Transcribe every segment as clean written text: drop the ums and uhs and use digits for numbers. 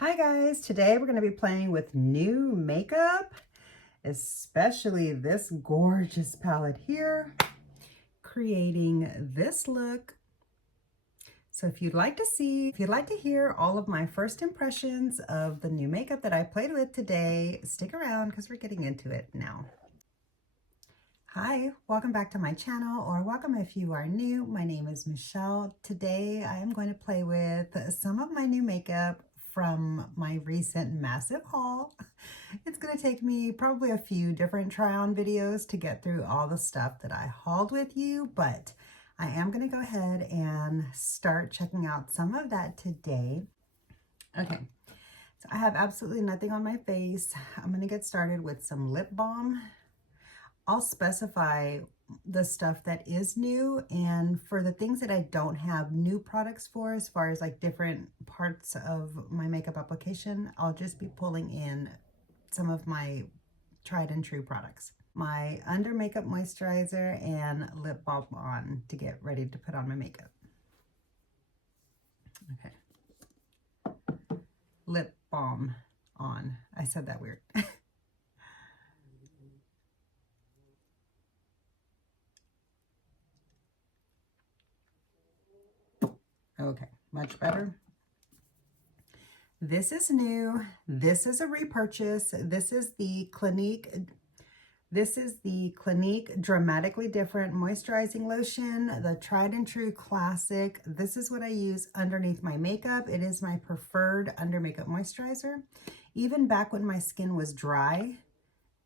Hi guys, today we're going to be playing with new makeup, especially this gorgeous palette here, creating this look. So if you'd like to hear all of my first impressions of the new makeup that I played with today, stick around because we're getting into it now. Hi, welcome back to my channel, or welcome if you are new. My name is Michelle. Today I am going to play with some of my new makeup from my recent massive haul. It's going to take me probably a few different try-on videos to get through all the stuff that I hauled with you, but I am going to go ahead and start checking out some of that today. Okay, so I have absolutely nothing on my face. I'm going to get started with some lip balm. I'll specify the stuff that is new, and for the things that I don't have new products for, as far as like different parts of my makeup application, I'll just be pulling in some of my tried and true products. My under makeup moisturizer and lip balm on to get ready to put on my makeup. Okay. Lip balm on. I said that weird. Okay, much better. This is new. This is a repurchase. This is the Clinique Dramatically Different Moisturizing Lotion, the tried and true classic. This is what I use underneath my makeup. It is my preferred under makeup moisturizer. Even back when my skin was dry,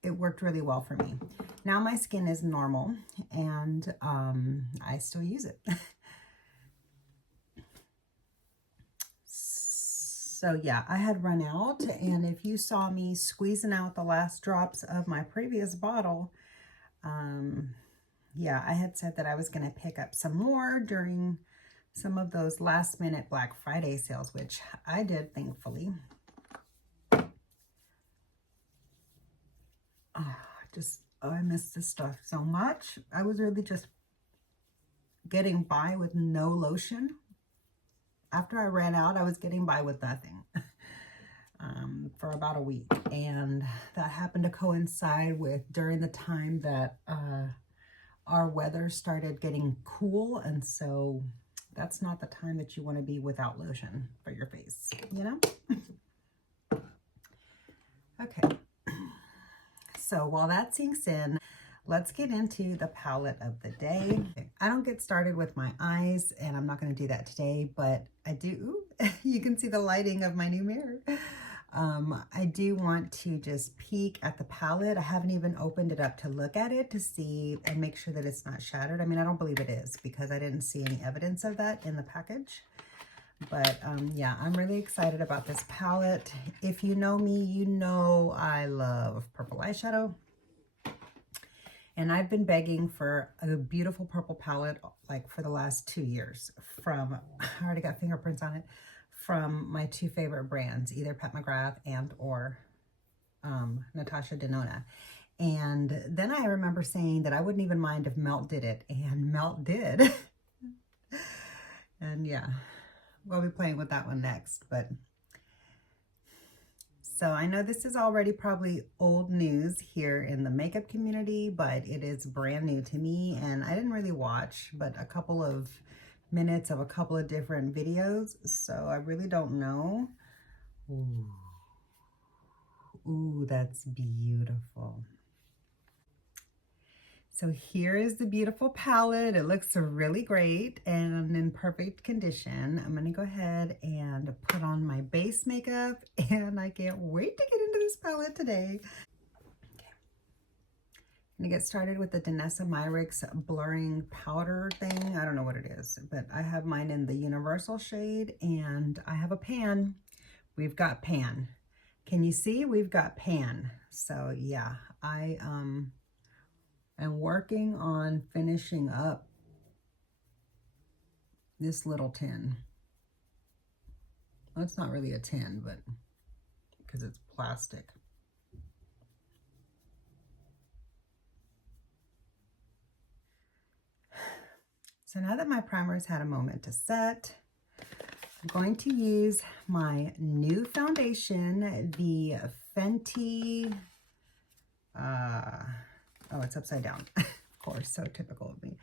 it worked really well for me. Now my skin is normal and I still use it. So yeah, I had run out, and if you saw me squeezing out the last drops of my previous bottle, yeah, I had said that I was going to pick up some more during some of those last minute Black Friday sales, which I did, thankfully. I miss this stuff so much. I was really just getting by with no lotion. After I ran out, I was getting by with nothing for about a week. And that happened to coincide with during the time that our weather started getting cool. And so that's not the time that you want to be without lotion for your face, you know? Okay. So while that sinks in, let's get into the palette of the day. I don't get started with my eyes, and I'm not going to do that today, but I do. You can see the lighting of my new mirror. I do want to just peek at the palette. I haven't even opened it up to look at it to see and make sure that it's not shattered. I mean, I don't believe it is because I didn't see any evidence of that in the package. But yeah, I'm really excited about this palette. If you know me, you know I love purple eyeshadow. And I've been begging for a beautiful purple palette like for the last 2 years from, I already got fingerprints on it, from my two favorite brands, either Pat McGrath and or Natasha Denona. And then I remember saying that I wouldn't even mind if Melt did it, and Melt did. And yeah, we'll be playing with that one next. But so I know this is already probably old news here in the makeup community, but it is brand new to me, and I didn't really watch but a couple of minutes of a couple of different videos, so I really don't know. Ooh, that's beautiful. So here is the beautiful palette. It looks really great and in perfect condition. I'm gonna go ahead and put on my base makeup, and I can't wait to get into this palette today. Okay. I'm gonna get started with the Danessa Myricks blurring powder thing. I don't know what it is, but I have mine in the universal shade, and I have a pan. We've got pan. Can you see? We've got pan. So yeah, I am working on finishing up this little tin. Well, it's not really a tin, but because it's plastic. So now that my primer's had a moment to set, I'm going to use my new foundation, the Fenty, oh, it's upside down. Of course, so typical of me.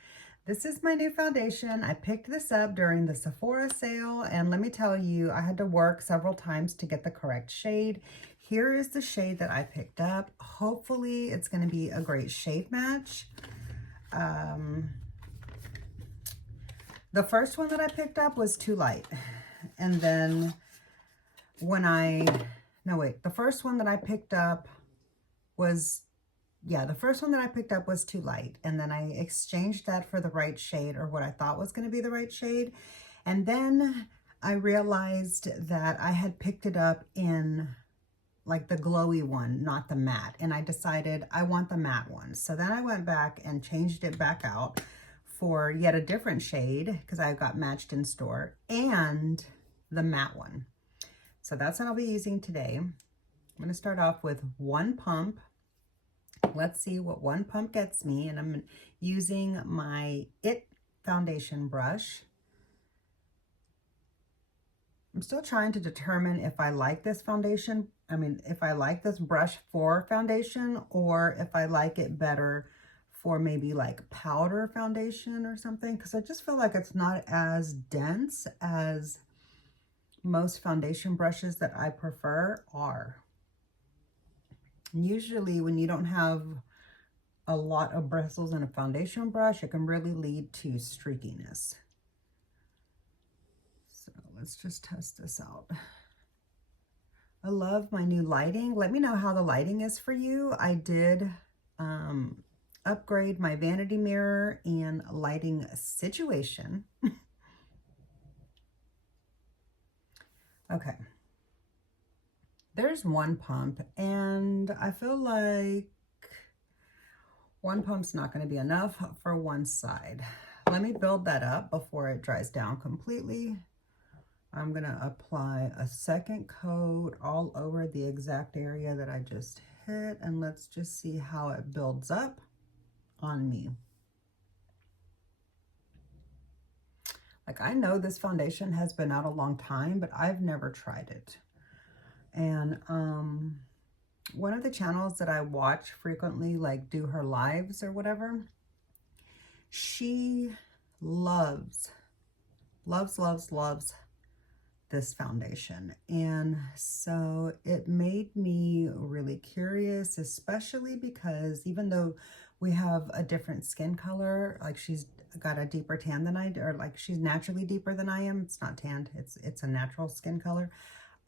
This is my new foundation. I picked this up during the SEHORA sale, and let me tell you, I had to work several times to get the correct shade. Here is the shade that I picked up. Hopefully, it's going to be a great shade match. The first one that I picked up was too light. And then when the first one that I picked up was, the first one that I picked up was too light. And then I exchanged that for the right shade, or what I thought was going to be the right shade. And then I realized that I had picked it up in like the glowy one, not the matte. And I decided I want the matte one. So then I went back and changed it back out for yet a different shade, because I got matched in store, and the matte one. So that's what I'll be using today. I'm going to start off with one pump. Let's see what one pump gets me. And I'm using my IT foundation brush. I'm still trying to determine if I like this foundation. If I like this brush for foundation, or if I like it better for maybe like powder foundation or something, because I just feel like it's not as dense as most foundation brushes that I prefer are. Usually when you don't have a lot of bristles in a foundation brush, it can really lead to streakiness. So let's just test this out. I love my new lighting. Let me know how the lighting is for you. I did upgrade my vanity mirror and lighting situation. Okay. There's one pump, and I feel like one pump's not going to be enough for one side. Let me build that up before it dries down completely. I'm going to apply a second coat all over the exact area that I just hit, and let's just see how it builds up on me. Like, I know this foundation has been out a long time, but I've never tried it. And one of the channels that I watch frequently, like do her lives or whatever, she loves this foundation. And so it made me really curious, especially because even though we have a different skin color, like she's got a deeper tan than I do, or like she's naturally deeper than I am. It's not tanned, it's a natural skin color.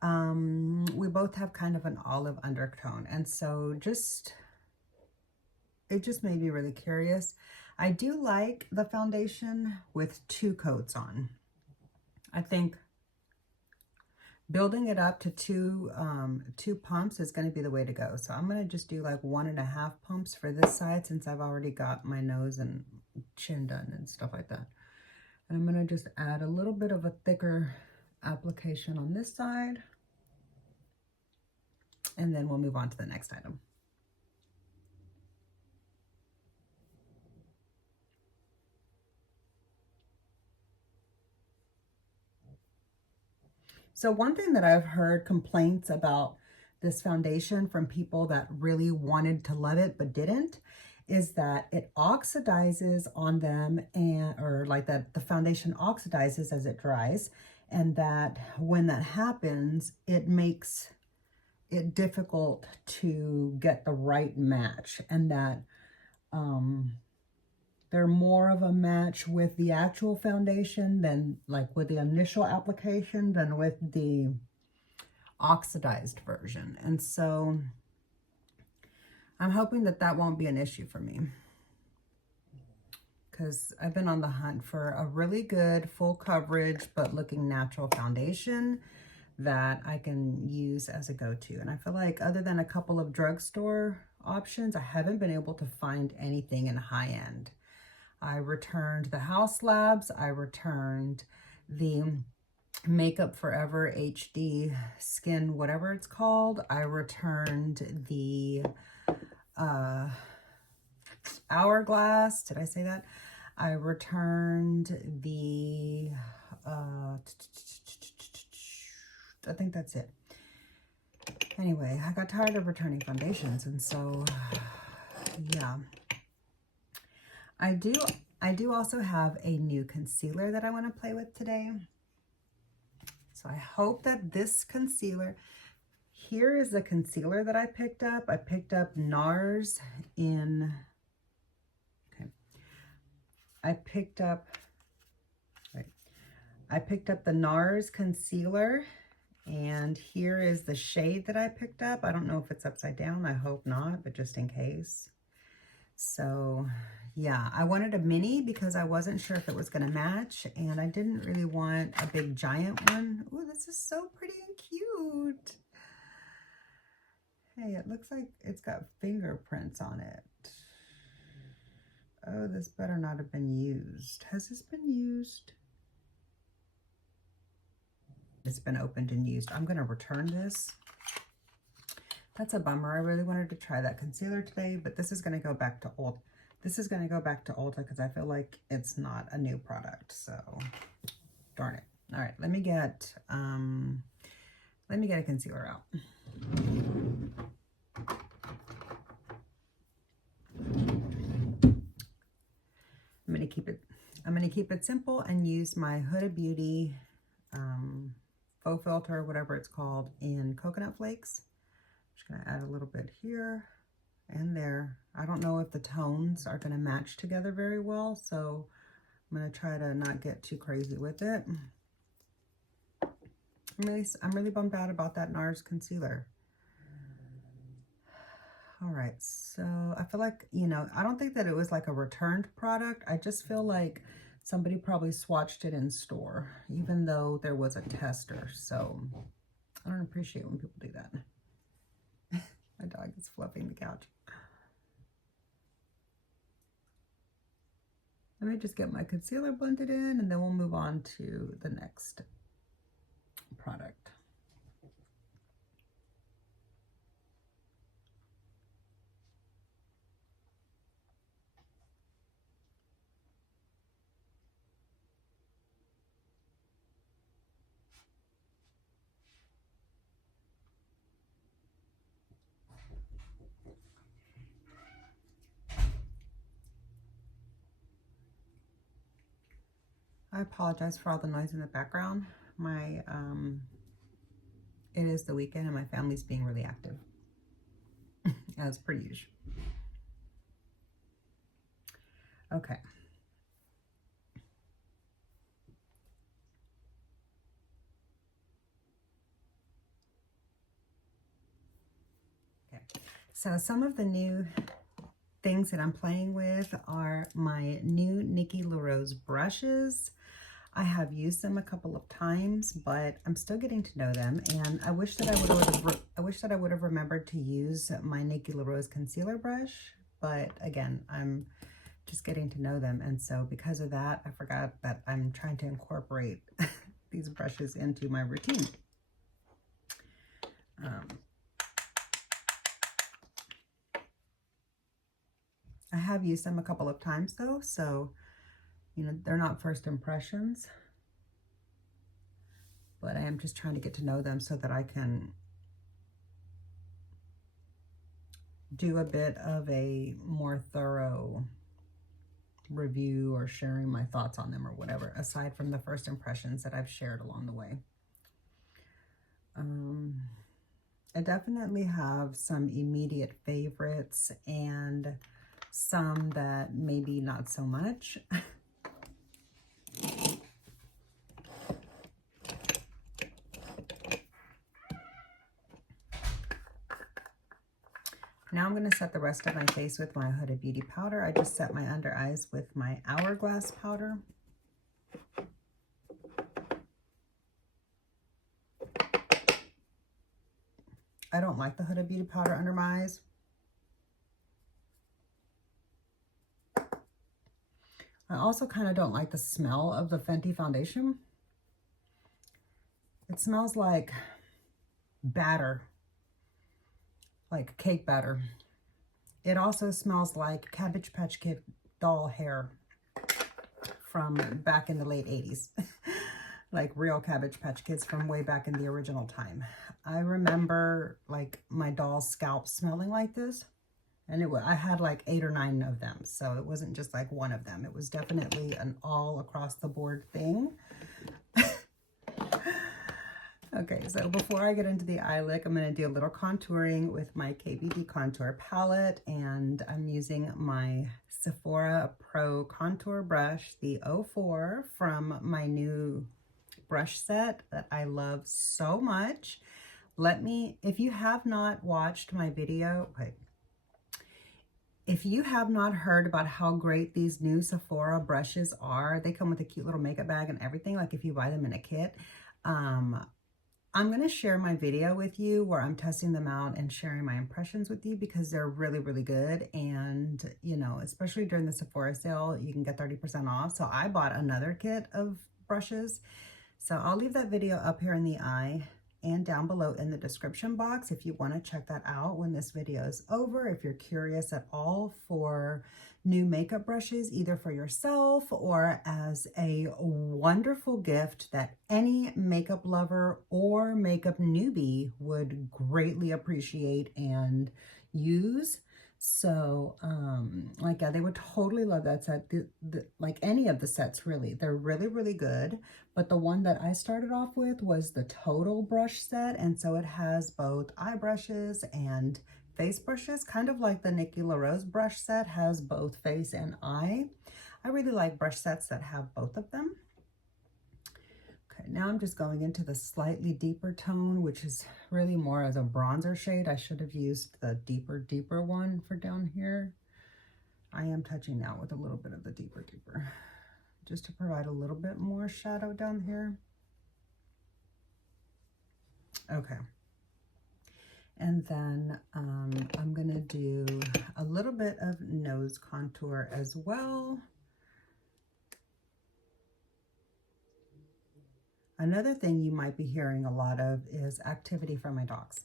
We both have kind of an olive undertone. And so it just made me really curious. I do like the foundation with two coats on. I think building it up to two pumps is going to be the way to go. So I'm going to just do like 1.5 pumps for this side, since I've already got my nose and chin done and stuff like that. And I'm going to just add a little bit of a thicker application on this side. And then we'll move on to the next item. So one thing that I've heard complaints about this foundation from people that really wanted to love it but didn't, is that it oxidizes on them, or like that the foundation oxidizes as it dries, and that when that happens, it makes it difficult to get the right match, and that they're more of a match with the actual foundation than like with the initial application than with the oxidized version. And so I'm hoping that that won't be an issue for me, because I've been on the hunt for a really good full coverage but looking natural foundation that I can use as a go-to. And I feel like other than a couple of drugstore options, I haven't been able to find anything in high end. I returned the Haus Labs. I returned the Makeup Forever HD Skin, whatever it's called. I returned the Hourglass. Did I say that? I returned the I think that's it. Anyway, I got tired of returning foundations, and so yeah. I do also have a new concealer that I want to play with today. So I hope that this concealer, here is the concealer that I picked up. I picked up NARS in, okay. I picked up the NARS concealer, and here is the shade that I picked up. I don't know if it's upside down. I hope not, but just in case. So yeah, I wanted a mini because I wasn't sure if it was going to match, and I didn't really want a big giant one. Oh, this is so pretty and cute. Hey, it looks like it's got fingerprints on it. Oh, this better not have been used. Has this been used? It's been opened and used. I'm going to return this. That's a bummer. I really wanted to try that concealer today, but this is going to go back to Ulta. This is going to go back to Ulta because I feel like it's not a new product. So, darn it. All right, let me get a concealer out. I'm going to keep it simple and use my Huda Beauty faux filter, whatever it's called, in Coconut Flakes. Just going to add a little bit here and there. I don't know if the tones are going to match together very well, so I'm going to try to not get too crazy with it. I'm really bummed out about that NARS concealer. All right, so I feel like, you know, I don't think that it was like a returned product. I just feel like somebody probably swatched it in store, even though there was a tester. So I don't appreciate when people do that. My dog is fluffing the couch. Let me just get my concealer blended in, and then we'll move on to the next product. I apologize for all the noise in the background. It is the weekend and my family's being really active, as per usual. Okay. So some of the new things that I'm playing with are my new Nikki LaRose brushes. I have used them a couple of times, but I'm still getting to know them, and I wish that I would have remembered to use my Nikki LaRose concealer brush, but again, I'm just getting to know them, and so because of that, I forgot that I'm trying to incorporate these brushes into my routine. I have used them a couple of times though, so you know, they're not first impressions, but I am just trying to get to know them so that I can do a bit of a more thorough review or sharing my thoughts on them or whatever, aside from the first impressions that I've shared along the way. I definitely have some immediate favorites and some that maybe not so much. Now I'm going to set the rest of my face with my Huda Beauty powder. I just set my under eyes with my Hourglass powder. I don't like the Huda Beauty powder under my eyes. I also kind of don't like the smell of the Fenty foundation. It smells like batter, like cake batter. It also smells like Cabbage Patch Kid doll hair from back in the late 80s. like real Cabbage Patch Kids from way back in the original time. I remember like my doll's scalp smelling like this, and I had like 8 or 9 of them, so it wasn't just like one of them. It was definitely an all across the board thing. Okay, so before I get into the eye lick, I'm going to do a little contouring with my KVD contour palette, and I'm using my Sephora Pro contour brush, the 04 from my new brush set that I love so much. If you have not watched my video, if you have not heard about how great these new Sephora brushes are, they come with a cute little makeup bag and everything, like if you buy them in a kit. I'm going to share my video with you where I'm testing them out and sharing my impressions with you, because they're really, really good. And, you know, especially during the Sephora sale, you can get 30% off. So I bought another kit of brushes. So I'll leave that video up here in the eye and down below in the description box if you want to check that out when this video is over. If you're curious at all for new makeup brushes, either for yourself or as a wonderful gift that any makeup lover or makeup newbie would greatly appreciate and use. So like, yeah, they would totally love that set. Like any of the sets, really, they're really, really good. But the one that I started off with was the total brush set, and so it has both eye brushes and face brushes, kind of like the Nikki LaRose brush set has both face and eye. I really like brush sets that have both of them. Okay, now I'm just going into the slightly deeper tone, which is really more as a bronzer shade. I should have used the deeper one for down here. I am touching now with a little bit of the deeper, just to provide a little bit more shadow down here. Okay. And then I'm going to do a little bit of nose contour as well. Another thing you might be hearing a lot of is activity from my dogs.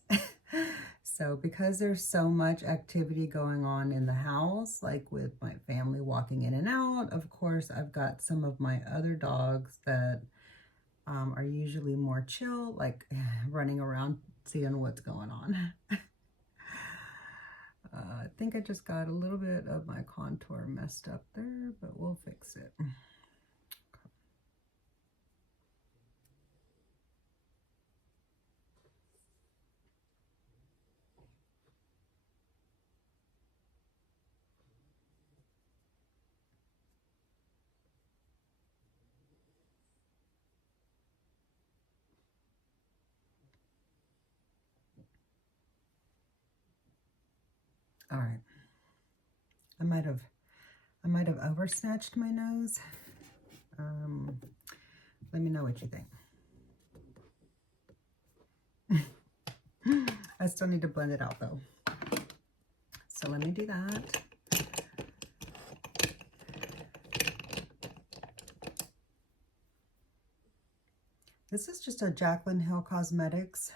So because there's so much activity going on in the house, like with my family walking in and out, of course, I've got some of my other dogs that are usually more chill, like running around seeing what's going on. I think I just got a little bit of my contour messed up there, but we'll fix it. All right. I might have over snatched my nose. Let me know what you think. I still need to blend it out though. So let me do that. This is just a Jaclyn Hill Cosmetics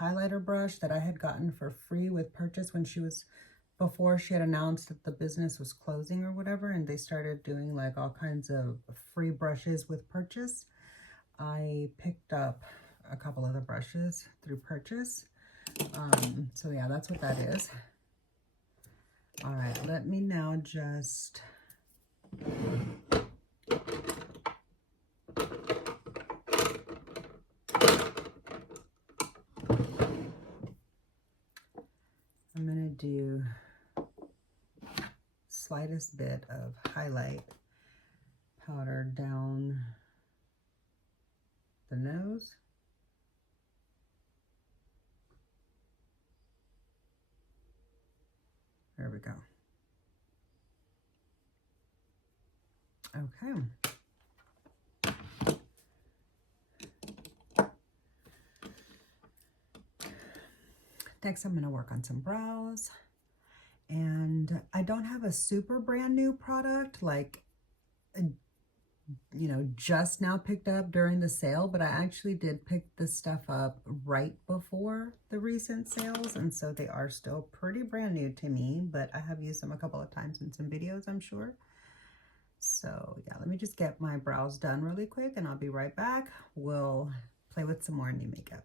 highlighter brush that I had gotten for free with purchase when before she had announced that the business was closing or whatever, and they started doing like all kinds of free brushes with purchase. I picked up a couple of the brushes through purchase. So yeah, that's what that is. All right, let me now just I'm gonna do slightest bit of highlight powder down the nose. There we go. Okay. Next, I'm going to work on some brows. And I don't have a super brand new product, like, you know, just now picked up during the sale, but I actually did pick this stuff up right before the recent sales. And so they are still pretty brand new to me, but I have used them a couple of times in some videos, I'm sure. So yeah, let me just get my brows done really quick and I'll be right back. We'll play with some more new makeup.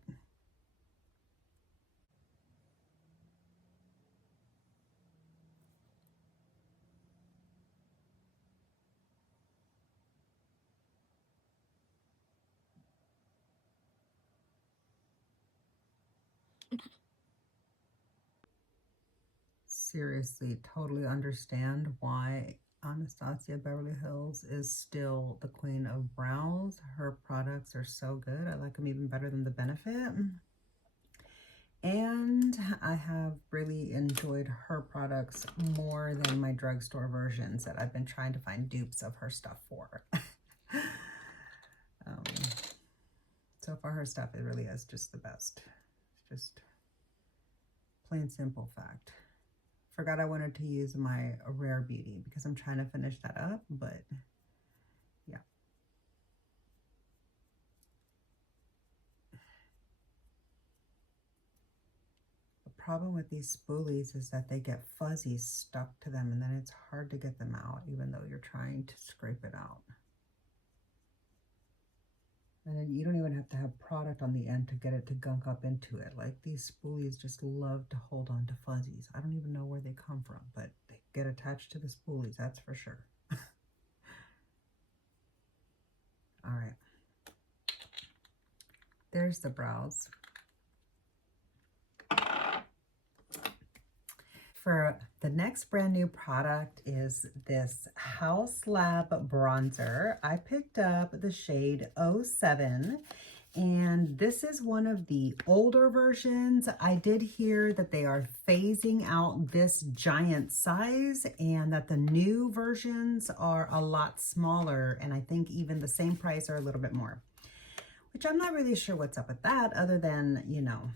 Seriously, totally understand why Anastasia Beverly Hills is still the queen of brows. Her products are so good. I like them even better than the Benefit. And I have really enjoyed her products more than my drugstore versions that I've been trying to find dupes of her stuff for. So far, her stuff, it really is just the best. It's just plain simple fact. Forgot I wanted to use my Rare Beauty because I'm trying to finish that up, but yeah. The problem with these spoolies is that they get fuzzy stuck to them and then it's hard to get them out even though you're trying to scrape it out. And then you don't even have to have product on the end to get it to gunk up into it. Like these spoolies just love to hold on to fuzzies. I don't even know where they come from, but they get attached to the spoolies, that's for sure. All right. There's the brows. For the next brand new product is this Haus Lab bronzer. I picked up the shade 07, and this is one of the older versions. I did hear that they are phasing out this giant size and that the new versions are a lot smaller, and I think even the same price or a little bit more, which I'm not really sure what's up with that other than, you know,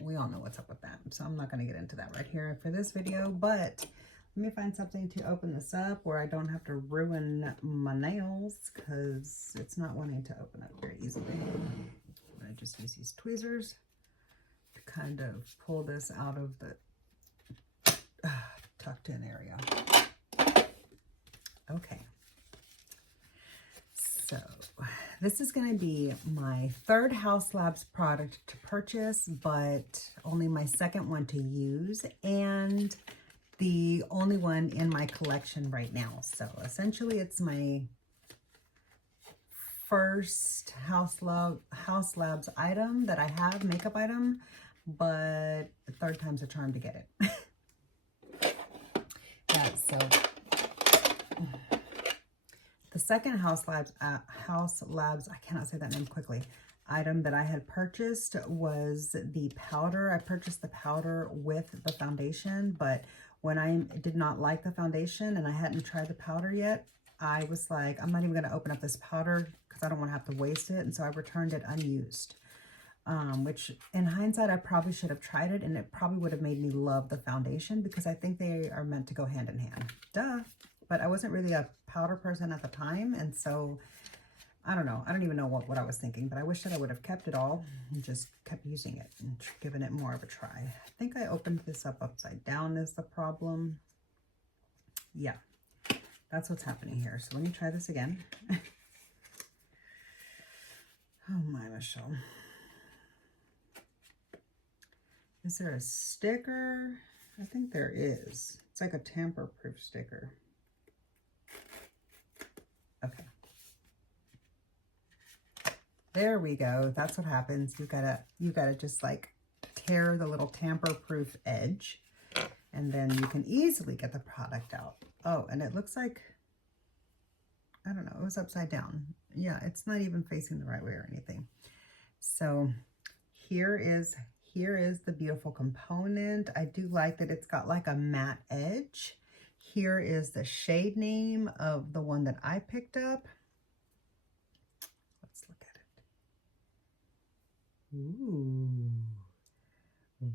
we all know what's up with that. So I'm not going to get into that right here for this video, but let me find something to open this up where I don't have to ruin my nails because it's not wanting to open up very easily. I'm going to just use these tweezers to kind of pull this out of the tucked in area. Okay. So this is going to be my third Haus Labs product to purchase, but only my second one to use and the only one in my collection right now. So essentially it's my first Haus Labs item that I have, makeup item, but the third time's a charm to get it. Yeah, so the second Haus Labs, I cannot say that name quickly, item that I had purchased was the powder. I purchased the powder with the foundation, but when I did not like the foundation and I hadn't tried the powder yet, I was like, I'm not even going to open up this powder because I don't want to have to waste it. And so I returned it unused, which in hindsight, I probably should have tried it and it probably would have made me love the foundation because I think they are meant to go hand in hand. Duh. But I wasn't really a powder person at the time, and so I don't know. I don't even know what I was thinking, but I wish that I would have kept it all and just kept using it and given it more of a try. I think I opened this up upside down is the problem. Yeah, that's what's happening here. So let me try this again. Oh my, Michelle. Is there a sticker? I think there is. It's like a tamper-proof sticker. Okay. There we go. That's what happens. You gotta just like tear the little tamper-proof edge and then you can easily get the product out. Oh, and it looks like, I don't know, it was upside down. Yeah, it's not even facing the right way or anything. So here is the beautiful component. I do like that it's got like a matte edge. Here is the shade name of the one that I picked up. Let's look at it. Ooh,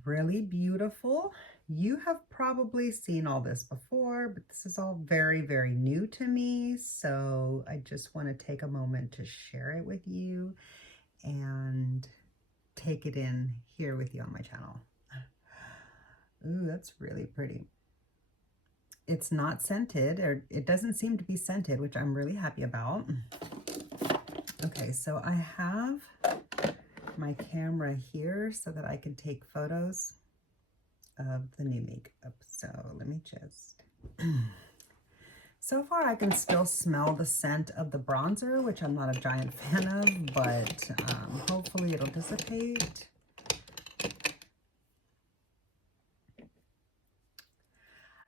really beautiful. You have probably seen all this before, but this is all very, very new to me. So I just want to take a moment to share it with you and take it in here with you on my channel. Ooh, that's really pretty. it's not scented, or it doesn't seem to be scented, which I'm really happy about. Okay, so I have my camera here so that I can take photos of the new makeup. So let me just... So far, I can still smell the scent of the bronzer, which I'm not a giant fan of, but hopefully it'll dissipate.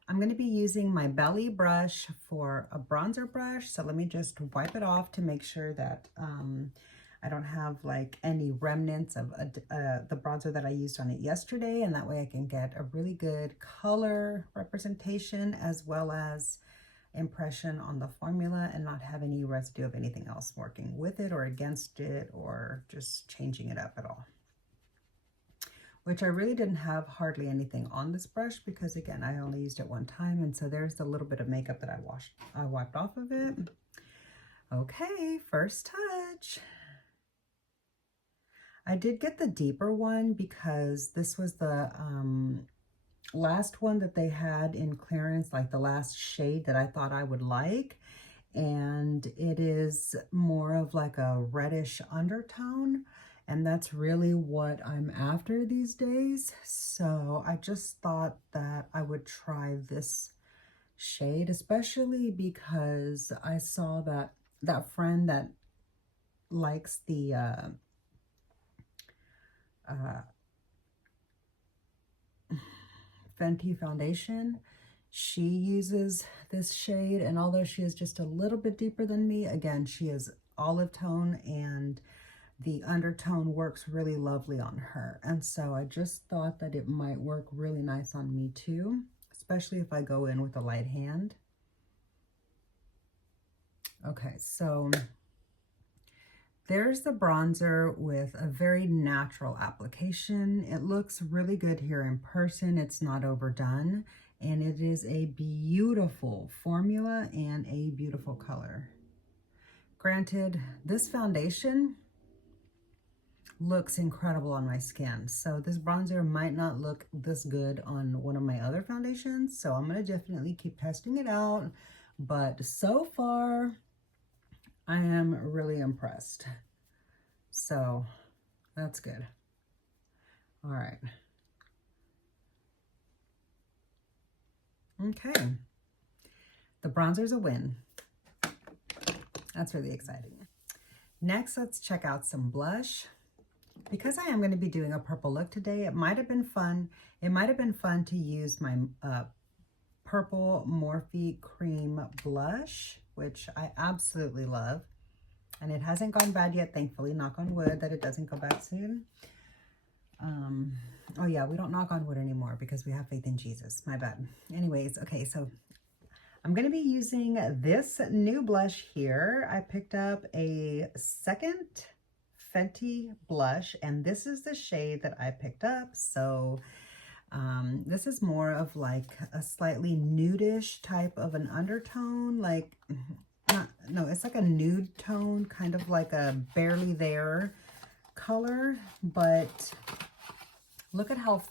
I'm going to be using my belly brush for a bronzer brush. So let me just wipe it off to make sure that I don't have like any remnants of the bronzer that I used on it yesterday. And that way I can get a really good color representation as well as impression on the formula and not have any residue of anything else working with it or against it or just changing it up at all. Which I really didn't have hardly anything on this brush because again, I only used it one time. And so there's the little bit of makeup that I wiped off of it. Okay, first touch. I did get the deeper one because this was the last one that they had in clearance, like the last shade that I thought I would like. And it is more of like a reddish undertone. And that's really what I'm after these days. So I just thought that I would try this shade, especially because I saw that friend that likes the Fenty foundation. She uses this shade, and although she is just a little bit deeper than me, again, she is olive tone and the undertone works really lovely on her. And so I just thought that it might work really nice on me too, especially if I go in with a light hand. Okay, so there's the bronzer with a very natural application. It looks really good here in person. It's not overdone, and it is a beautiful formula and a beautiful color. Granted, this foundation looks incredible on my skin. So this bronzer might not look this good on one of my other foundations. So I'm going to definitely keep testing it out. But so far, I am really impressed. So that's good. All right. Okay. The bronzer's a win. That's really exciting. Next, let's check out some blush. Because I am going to be doing a purple look today, it might have been fun. It might have been fun to use my purple Morphe cream blush, which I absolutely love. And it hasn't gone bad yet, thankfully. Knock on wood that it doesn't go bad soon. Oh yeah, we don't knock on wood anymore because we have faith in Jesus. My bad. Anyways, okay, so I'm going to be using this new blush here. I picked up a second Fenty blush, and this is the shade that I picked up. So this is more of like a slightly nudish type of an undertone, like no, it's like a nude tone, kind of like a barely there color. But look at how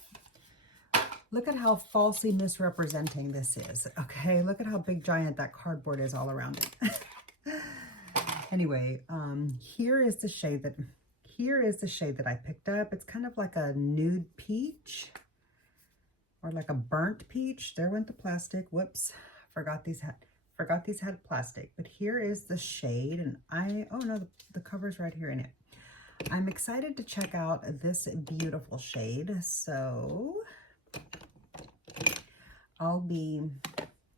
falsely misrepresenting this is. Okay, look at how big giant that cardboard is all around it. Anyway, here is the shade that I picked up. It's kind of like a nude peach or like a burnt peach. There went the plastic. Whoops, forgot these had plastic. But here is the shade, and oh no, the cover's right here in it. I'm excited to check out this beautiful shade. So I'll be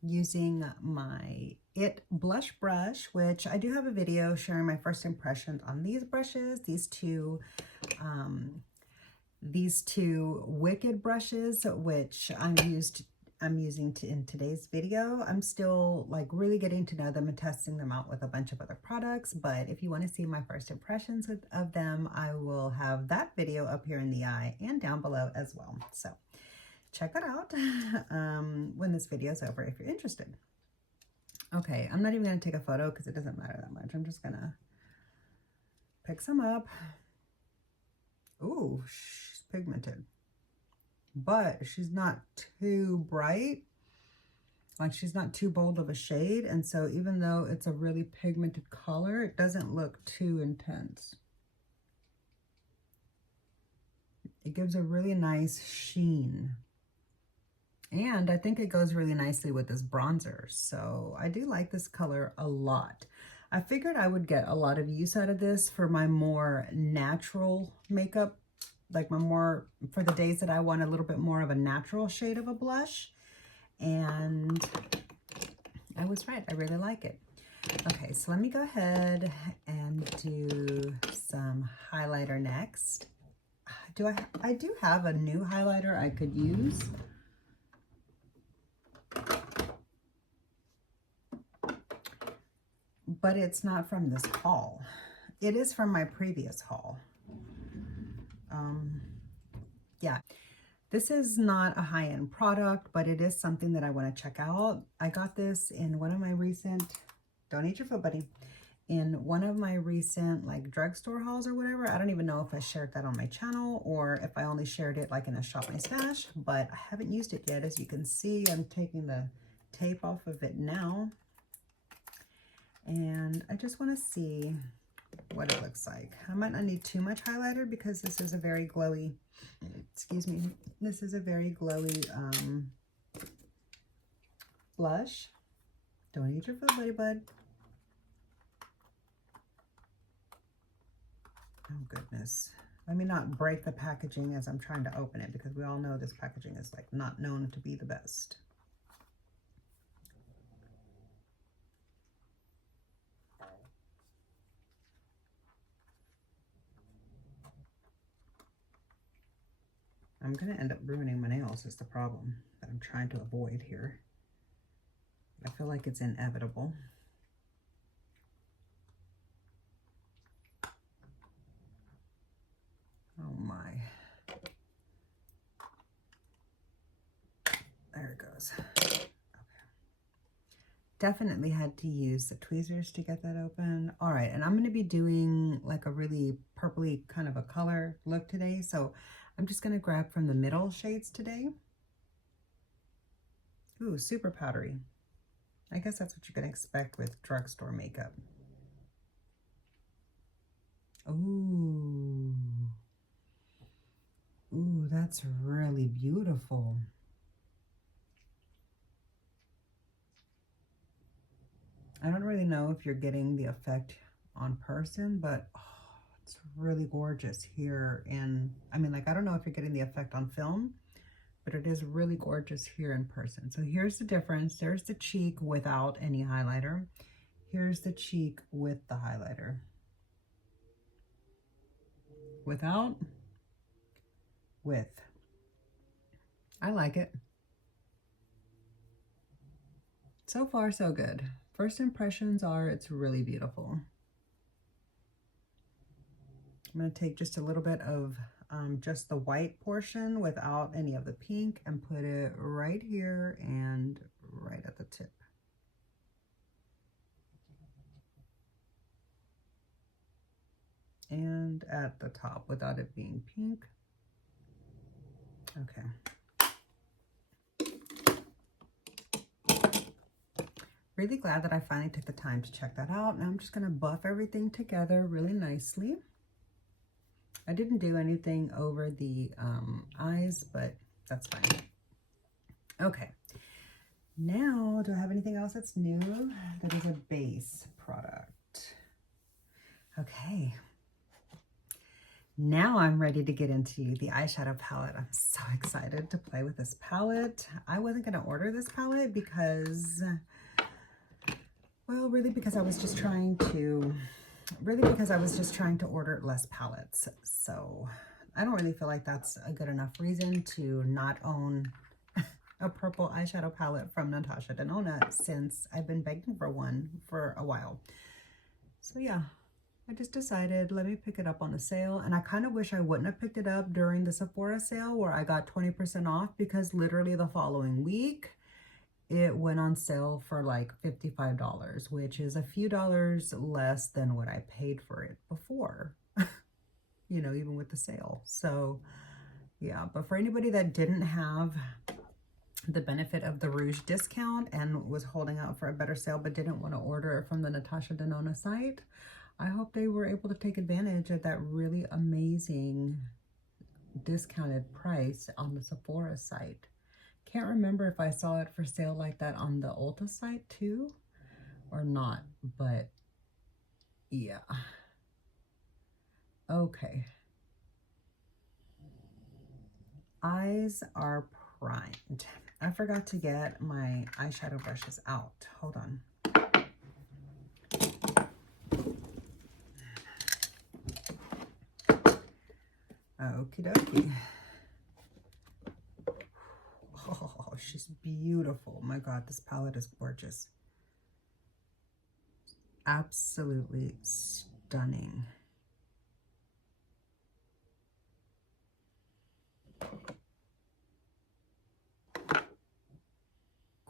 using my It blush brush, which I do have a video sharing my first impressions on these brushes, these two Wicked brushes, which I'm using in today's video. I'm still like really getting to know them and testing them out with a bunch of other products. But if you want to see my first impressions of them, I will have that video up here in the eye and down below as well. So check that out when this video is over if you're interested. Okay, I'm not even going to take a photo because it doesn't matter that much. I'm just going to pick some up. Ooh, she's pigmented, but she's not too bright. Like she's not too bold of a shade. And so even though it's a really pigmented color, it doesn't look too intense. It gives a really nice sheen. And I think it goes really nicely with this bronzer. So I do like this color a lot. I figured I would get a lot of use out of this for my more natural makeup, like my more, for the days that I want a little bit more of a natural shade of a blush. And I was right, I really like it. Okay, so let me go ahead and do some highlighter next. I do have a new highlighter I could use. But it's not from this haul. It is from my previous haul. Yeah, this is not a high-end product, but it is something that I want to check out. I got this in one of my recent, don't eat your foot, buddy, in one of my recent like drugstore hauls or whatever. I don't even know if I shared that on my channel or if I only shared it like in a Shop My Stash, but I haven't used it yet. As you can see, I'm taking the tape off of it now. And I just want to see what it looks like. I might not need too much highlighter because this is a very glowy, excuse me, this is a very glowy blush. Don't eat your foot, buddy bud. Oh goodness. Let me not break the packaging as I'm trying to open it, because we all know this packaging is like not known to be the best. I'm going to end up ruining my nails is the problem that I'm trying to avoid here. I feel like it's inevitable. Oh my. There it goes. Okay. Definitely had to use the tweezers to get that open. All right, and I'm going to be doing like a really purpley kind of a color look today. So I'm just going to grab from the middle shades today. Ooh, super powdery. I guess that's what you can expect with drugstore makeup. Ooh. Ooh, that's really beautiful. I don't really know if you're getting the effect on person, but oh, it's really gorgeous here. And I mean, like, I don't know if you're getting the effect on film, but it is really gorgeous here in person. So here's the difference. There's the cheek without any highlighter. Here's the cheek with the highlighter. Without, with. I like it. So far, so good. First impressions are it's really beautiful. I'm going to take just a little bit of just the white portion without any of the pink and put it right here and right at the tip. And at the top without it being pink. Okay. Really glad that I finally took the time to check that out. Now I'm just going to buff everything together really nicely. I didn't do anything over the eyes, but that's fine. Okay. Now, do I have anything else that's new? That is a base product. Okay. Now I'm ready to get into the eyeshadow palette. I'm so excited to play with this palette. I wasn't going to order this palette because, well, really because I was just trying to order less palettes. So I don't really feel like that's a good enough reason to not own a purple eyeshadow palette from Natasha Denona, since I've been begging for one for a while. So yeah, I just decided, let me pick it up on a sale. And I kind of wish I wouldn't have picked it up during the SEHORA sale where I got 20% off, because literally the following week it went on sale for like $55, which is a few dollars less than what I paid for it before, you know, even with the sale. So yeah, but for anybody that didn't have the benefit of the Rouge discount and was holding out for a better sale, but didn't want to order it from the Natasha Denona site. I hope they were able to take advantage of that really amazing discounted price on the Sephora site. Can't remember if I saw it for sale like that on the Ulta site too or not, but yeah. Okay. Eyes are primed. I forgot to get my eyeshadow brushes out. Hold on. Okie dokie. Oh, she's beautiful. My God, this palette is gorgeous. Absolutely stunning.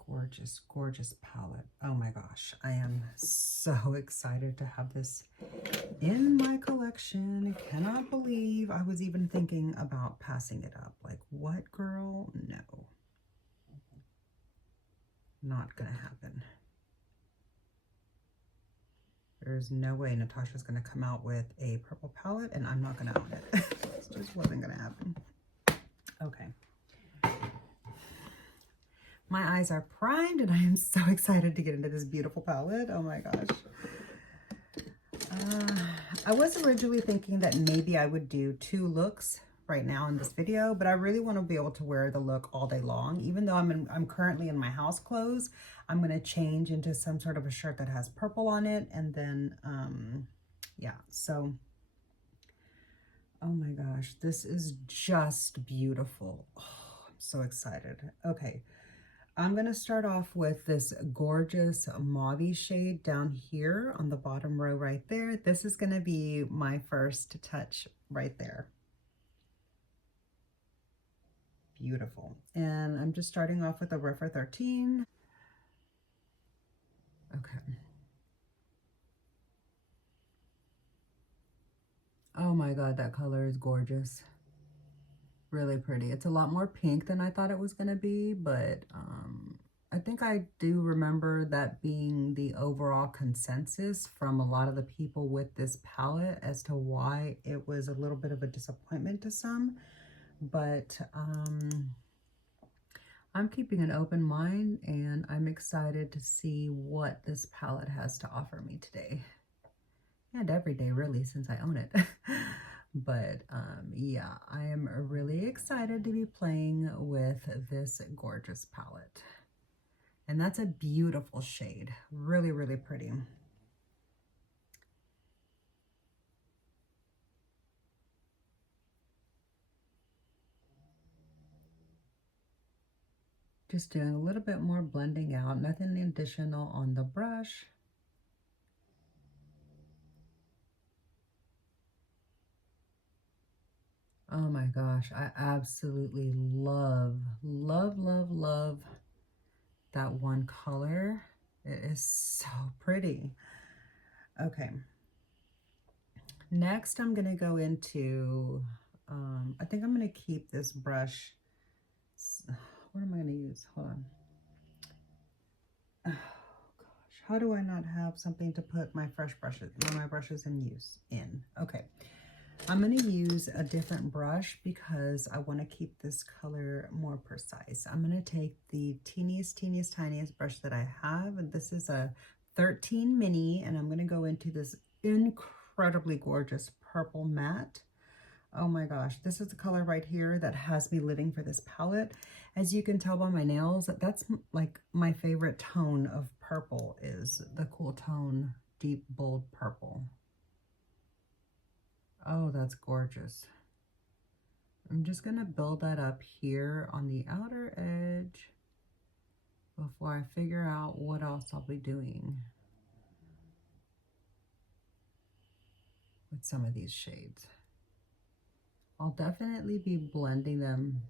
Gorgeous, gorgeous palette. Oh my gosh, I am so excited to have this in my collection. Cannot believe I was even thinking about passing it up. Like, what, girl? No. Not gonna happen. There's no way Natasha's gonna come out with a purple palette and I'm not gonna own it. It just wasn't gonna happen. Okay. My eyes are primed and I am so excited to get into this beautiful palette. Oh my gosh. I was originally thinking that maybe I would do 2 looks right now in this video, but I really want to be able to wear the look all day long. Even though I'm currently in my house clothes, I'm going to change into some sort of a shirt that has purple on it. And then, yeah, so, oh my gosh, this is just beautiful. Oh, I'm so excited. Okay. I'm going to start off with this gorgeous mauve shade down here on the bottom row right there. This is going to be my first touch right there. Beautiful. And I'm just starting off with a Refer 13. Okay. Oh my God, that color is gorgeous. Really pretty. It's a lot more pink than I thought it was going to be, but I think I do remember that being the overall consensus from a lot of the people with this palette as to why it was a little bit of a disappointment to some. But I'm keeping an open mind and I'm excited to see what this palette has to offer me today. And every day, really, since I own it. But yeah, I am really excited to be playing with this gorgeous palette. And that's a beautiful shade. Really, really pretty. Just doing a little bit more blending out. Nothing additional on the brush. Oh my gosh, I absolutely love that one color. It is so pretty. Okay. Next, I'm going to go into, I think I'm going to keep this brush. What am I going to use? Hold on. Oh gosh, how do I not have something to put my fresh brushes, my brushes in use in? Okay. I'm going to use a different brush because I want to keep this color more precise. I'm going to take the teeniest brush that I have, and this is a 13 mini, and I'm going to go into this incredibly gorgeous purple matte. Oh my gosh, this is the color right here that has me living for this palette. As you can tell by my nails, that's like my favorite tone of purple is the cool tone, deep, bold purple. Oh, that's gorgeous. I'm just going to build that up here on the outer edge before I figure out what else I'll be doing with some of these shades. I'll definitely be blending them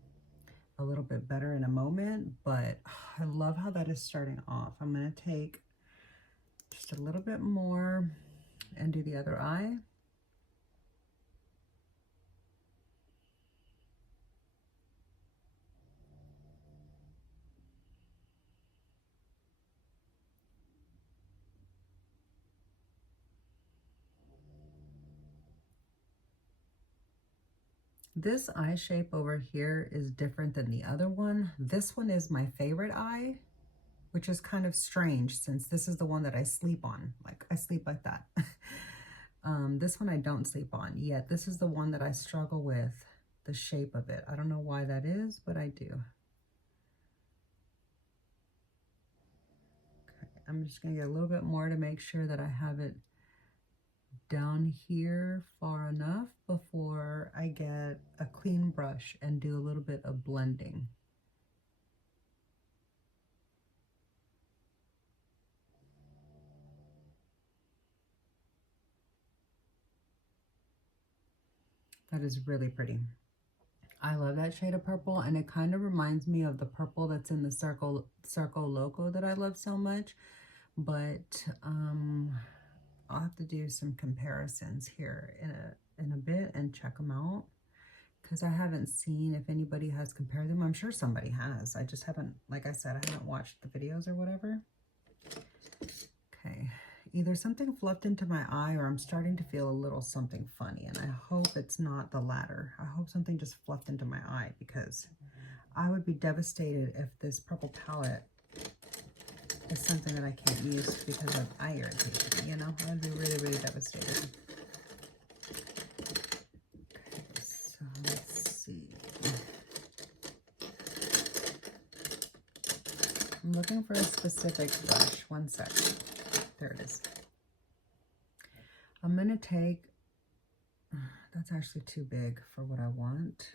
a little bit better in a moment, but I love how that is starting off. I'm going to take just a little bit more and do the other eye. This eye shape over here is different than the other one. This one is my favorite eye, which is kind of strange since this is the one that I sleep on. Like, I sleep like that. This one I don't sleep on, yet this is the one that I struggle with, the shape of it. I don't know why that is, but I do. Okay, I'm just gonna get a little bit more to make sure that I have it down here far enough before I get a clean brush and do a little bit of blending. That is really pretty. I love that shade of purple, and it kind of reminds me of the purple that's in the circle logo that I love so much, but I'll have to do some comparisons here in a bit and check them out, because I haven't seen if anybody has compared them. I'm sure somebody has. I just haven't, like I said, I haven't watched the videos or whatever. Okay, either something fluffed into my eye or I'm starting to feel a little something funny, and I hope it's not the latter. I hope something just fluffed into my eye, because I would be devastated if this purple palette is something that I can't use because of eye irritation, you know? I'd be really, really devastated. Okay, so let's see. I'm looking for a specific brush. One sec. There it is. I'm gonna take, that's actually too big for what I want.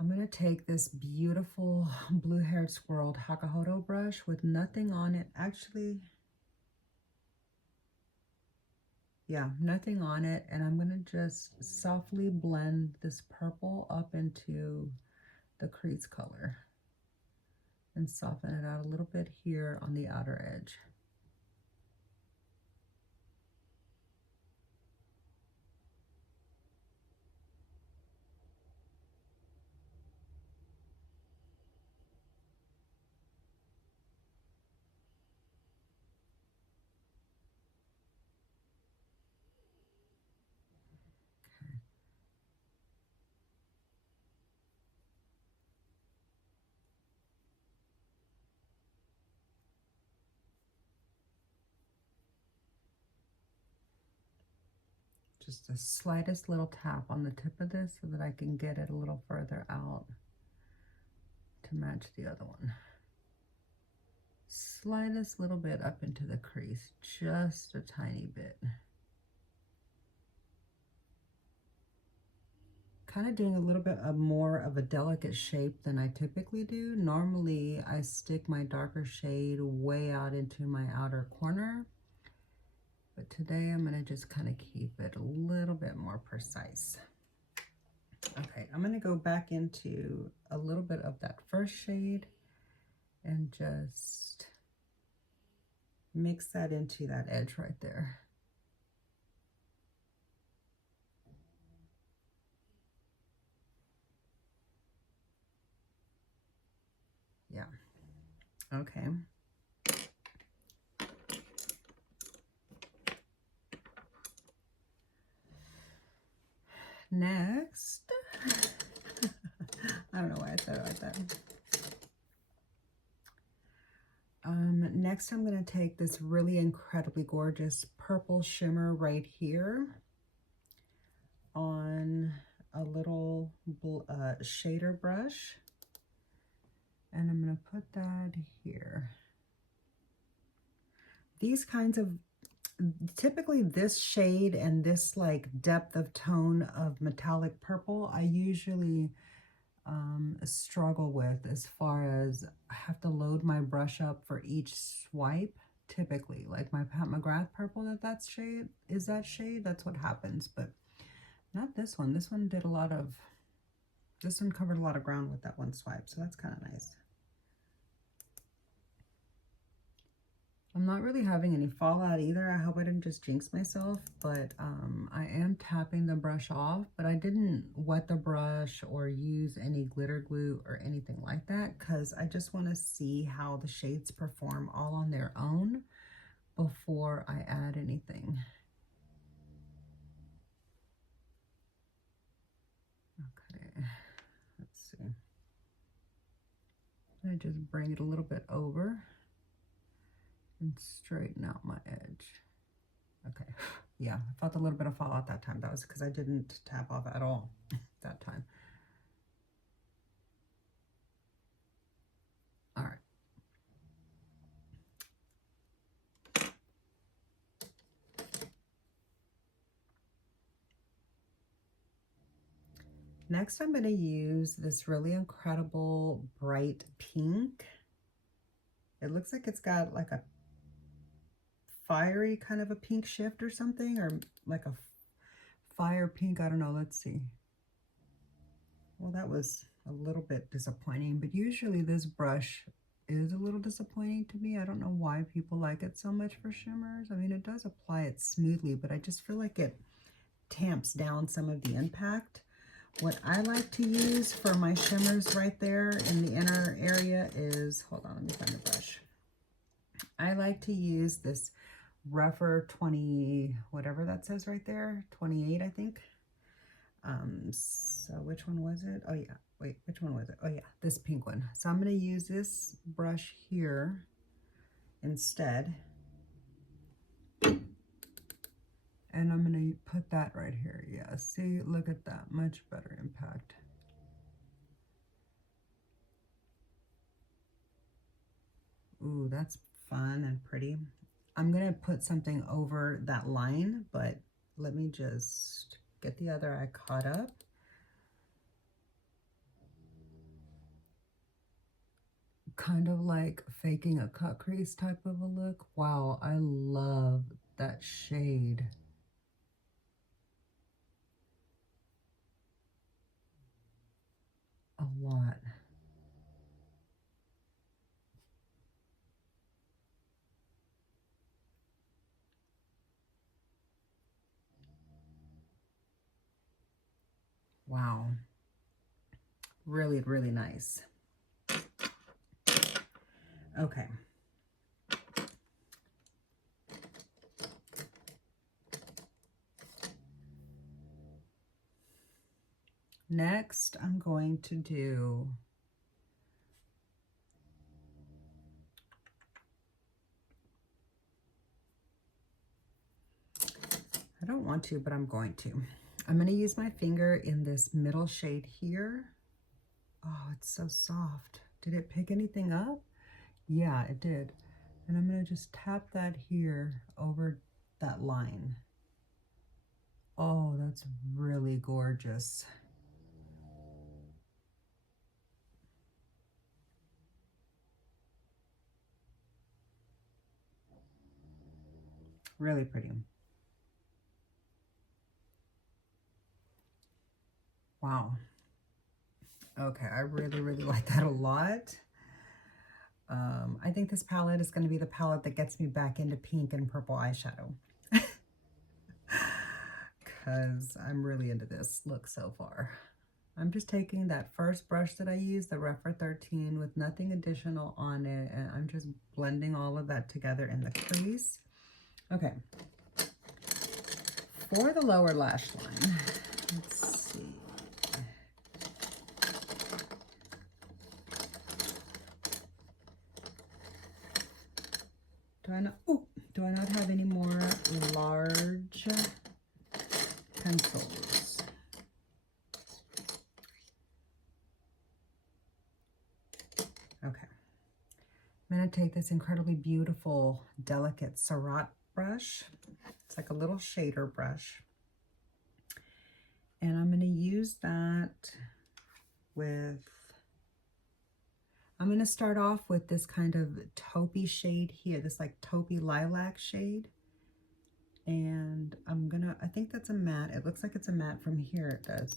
I'm gonna take this beautiful blue-haired squirrel Hakuhodo brush with nothing on it. Actually, yeah, nothing on it. And I'm gonna just softly blend this purple up into the crease color and soften it out a little bit here on the outer edge. Just the slightest little tap on the tip of this so that I can get it a little further out to match the other one. Slightest little bit up into the crease, just a tiny bit. Kind of doing a little bit of more of a delicate shape than I typically do. Normally, I stick my darker shade way out into my outer corner. But today I'm gonna just kind of keep it a little bit more precise. Okay, I'm gonna go back into a little bit of that first shade and just mix that into that edge right there. Yeah, okay. Next, I don't know why I said it like that. Next I'm going to take this really incredibly gorgeous purple shimmer right here on a little shader brush, and I'm going to put that here. These kinds of, typically this shade and this like depth of tone of metallic purple, I usually struggle with as far as I have to load my brush up for each swipe. Typically, like my Pat McGrath purple, that shade, that's what happens, but not this one. This one did a lot of, this one covered a lot of ground with that one swipe, so that's kind of nice. I'm not really having any fallout either. I hope I didn't just jinx myself, but I am tapping the brush off, but I didn't wet the brush or use any glitter glue or anything like that, because I just want to see how the shades perform all on their own before I add anything. I just bring it a little bit over and straighten out my edge. Okay, yeah, I felt a little bit of fallout that time. That was because I didn't tap off at all that time. All right. Next, I'm going to use this really incredible bright pink. It looks like it's got like a fiery kind of a pink shift or something, or like a fire pink. I don't know. Let's see. Well, that was a little bit disappointing, but usually this brush is a little disappointing to me. I don't know why people like it so much for shimmers. I mean, it does apply it smoothly, but I just feel like it tamps down some of the impact. What I like to use for my shimmers right there in the inner area is, hold on, let me find a brush. I like to use this rougher 20, whatever that says right there, 28, I think. So which one was it? Oh yeah, wait, which one was it? Oh yeah, this pink one. So I'm going to use this brush here instead. And I'm going to put that right here. Yeah, see, look at that, much better impact. Ooh, that's fun and pretty. I'm going to put something over that line, but let me just get the other eye caught up. Kind of like faking a cut crease type of a look. Wow, I love that shade. A lot. Wow. Really, really nice. Okay. Next, I'm going to do I don't want to, but I'm going to. I'm going to use my finger in this middle shade here. Oh, it's so soft. Did it pick anything up? Yeah, it did. And I'm going to just tap that here over that line. Oh, that's really gorgeous. Really pretty. Wow. Okay, I really, really like that a lot. I think this palette is going to be the palette that gets me back into pink and purple eyeshadow. Because I'm really into this look so far. I'm just taking that first brush that I used, the Refer 13, with nothing additional on it, and I'm just blending all of that together in the crease. Okay. For the lower lash line, let's see. Do I not have any more large pencils? Okay. I'm going to take this incredibly beautiful, delicate Surratt brush. It's like a little shader brush. And I'm going to use that with, I'm going to start off with this kind of taupey shade here, this like taupey lilac shade. And I'm going to, I think that's a matte. It looks like it's a matte from here. It does.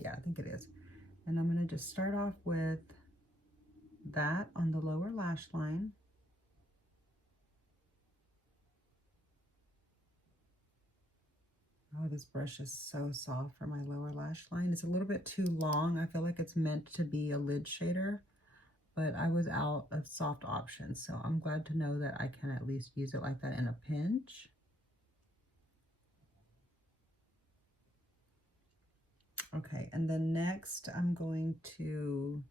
Yeah, I think it is. And I'm going to just start off with that on the lower lash line. Oh, this brush is so soft for my lower lash line. It's a little bit too long. I feel like it's meant to be a lid shader, but I was out of soft options, so I'm glad to know that I can at least use it like that in a pinch. Okay, and then next I'm going to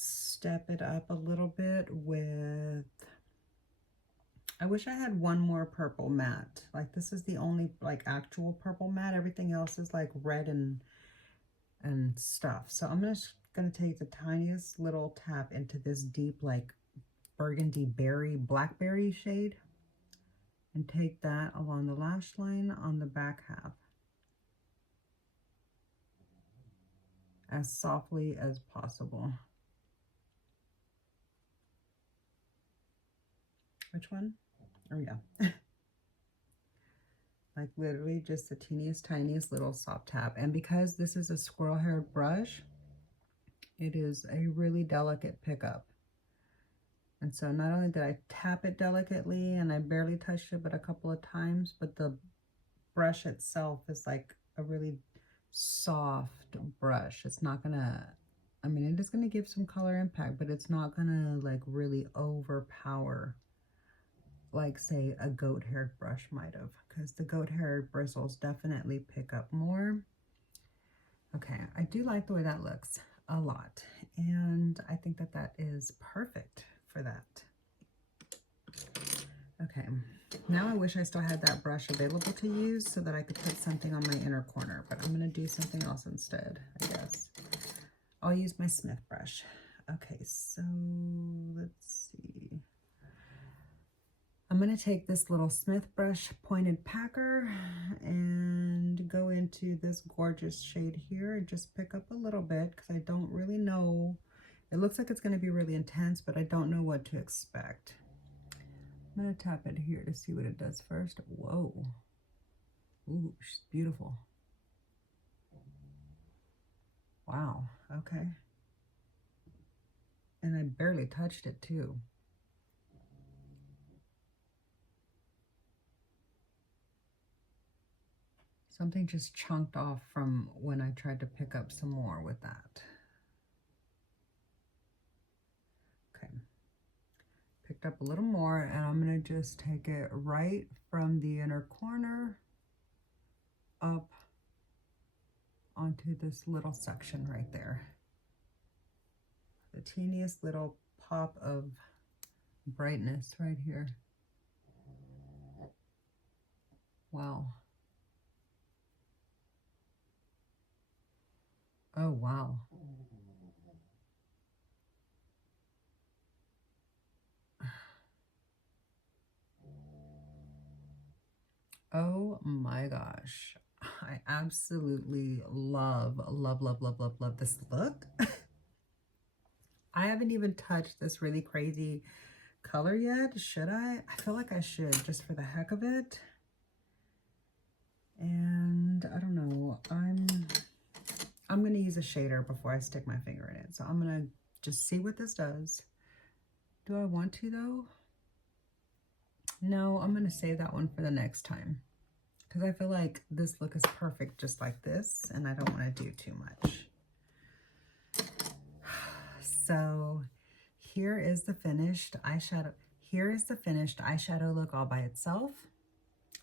step it up a little bit with, I wish I had one more purple matte. Like this is the only like actual purple matte. Everything else is like red and stuff. So I'm just gonna take the tiniest little tap into this deep like burgundy berry, blackberry shade, and take that along the lash line on the back half as softly as possible. Which one? Oh yeah. Like literally just the teeniest, tiniest little soft tap. And because this is a squirrel-haired brush, it is a really delicate pickup. And so not only did I tap it delicately and I barely touched it but a couple of times, but the brush itself is like a really soft brush. It's not gonna, I mean, it is gonna give some color impact, but it's not gonna like really overpower like say a goat haired brush might have, because the goat haired bristles definitely pick up more. Okay, I do like the way that looks a lot, and I think that that is perfect for that. Okay, now I wish I still had that brush available to use so that I could put something on my inner corner, but I'm going to do something else instead, I guess. I'll use my Smith brush. Okay, so let's see. I'm going to take this little Smith brush pointed packer and go into this gorgeous shade here and just pick up a little bit because I don't really know. It looks like it's going to be really intense, but I don't know what to expect. I'm going to tap it here to see what it does first. Whoa. Ooh, she's beautiful. Wow. Okay. And I barely touched it too. Something just chunked off from when I tried to pick up some more with that. Okay. Picked up a little more, and I'm going to just take it right from the inner corner up onto this little section right there. The teeniest little pop of brightness right here. Wow. Oh, wow. Oh my gosh. I absolutely love this look. I haven't even touched this really crazy color yet. Should I? I feel like I should, just for the heck of it. And I don't know. I'm going to use a shader before I stick my finger in it. So I'm going to just see what this does. Do I want to though? No, I'm going to save that one for the next time, because I feel like this look is perfect just like this, and I don't want to do too much. So here is the finished eyeshadow. Here is the finished eyeshadow look all by itself.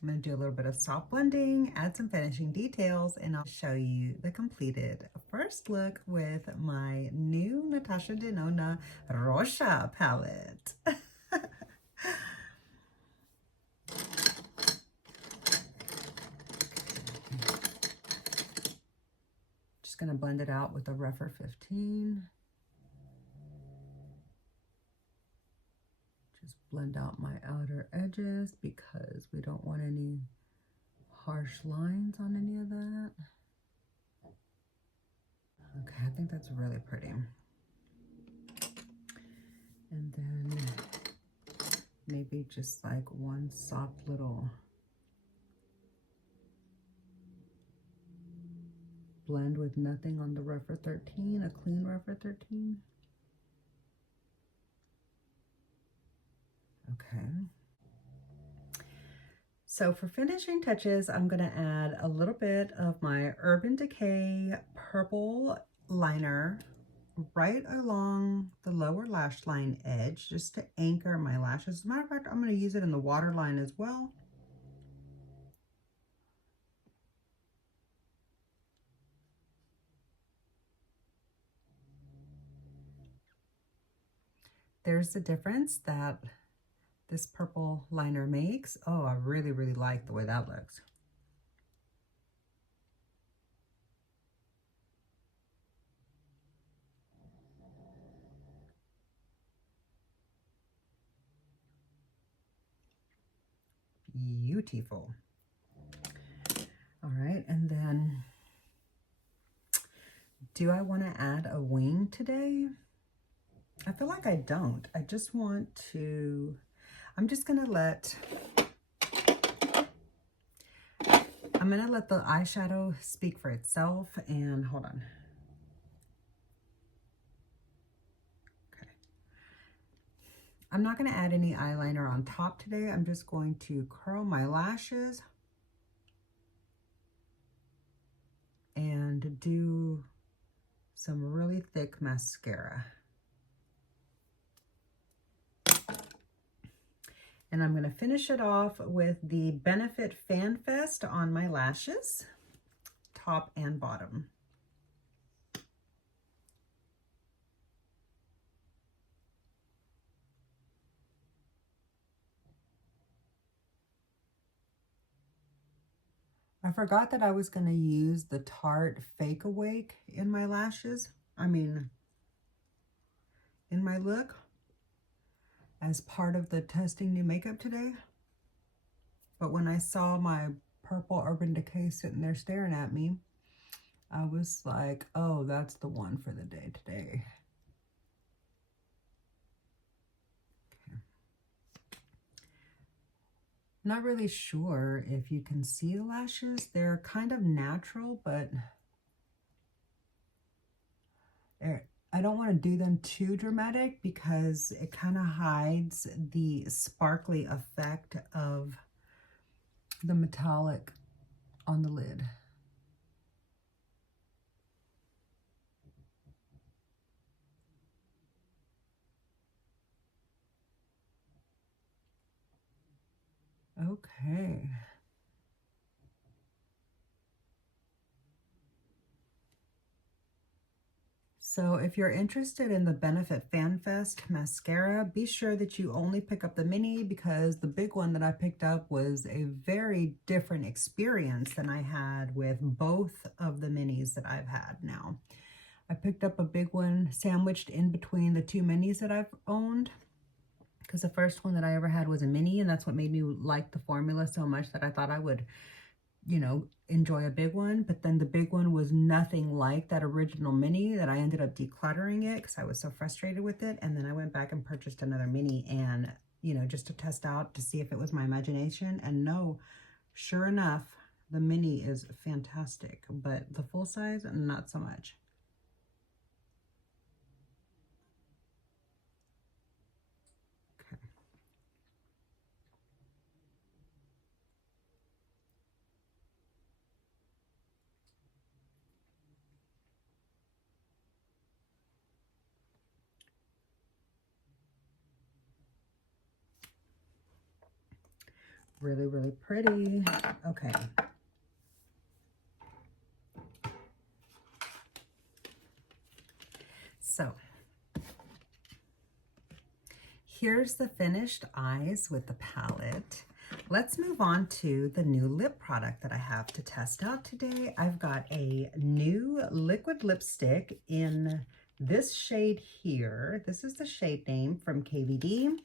I'm going to do a little bit of soft blending, add some finishing details, and I'll show you the completed first look with my new Natasha Denona ROXA palette. Just going to blend it out with a rougher 15. Just blend out my outer edges because we don't want any harsh lines on any of that. Okay, I think that's really pretty. And then maybe just like one soft little blend with nothing on the rougher 13, a clean rougher 13. Okay. So for finishing touches, I'm going to add a little bit of my Urban Decay purple liner right along the lower lash line edge, just to anchor my lashes. As a matter of fact, I'm going to use it in the waterline as well. there's the difference that this purple liner makes. Oh, I really, really like the way that looks. Beautiful. All right, and then do I want to add a wing today? I feel like I don't. I just want to, I'm just going to let, I'm going to let the eyeshadow speak for itself. And hold on. Okay. I'm not going to add any eyeliner on top today. I'm just going to curl my lashes and do some really thick mascara. And I'm going to finish it off with the Benefit Fan Fest on my lashes, top and bottom. I forgot that I was going to use the Tarte Fake Awake in my lashes. In my look as part of the testing new makeup today. But when I saw my purple Urban Decay sitting there staring at me, I was like, oh, that's the one for the day today. Okay. Not really sure if you can see the lashes. They're kind of natural, but I don't want to do them too dramatic because it kind of hides the sparkly effect of the metallic on the lid. Okay. So if you're interested in the Benefit Fan Fest mascara, be sure that you only pick up the mini because the big one that I picked up was a very different experience than I had with both of the minis that I've had now. I picked up a big one sandwiched in between the two minis that I've owned because the first one that I ever had was a mini, and that's what made me like the formula so much that I thought I would, you know, enjoy a big one. But then the big one was nothing like that original mini that I ended up decluttering it because I was so frustrated with it. And then I went back and purchased another mini and, you know, just to test out to see if it was my imagination. And no, sure enough, the mini is fantastic, but the full size, not so much. Okay. Really, really pretty. Okay. So here's the finished eyes with the palette. Let's move on to the new lip product that I have to test out today. I've got a new liquid lipstick in this shade here. This is the shade name from KVD.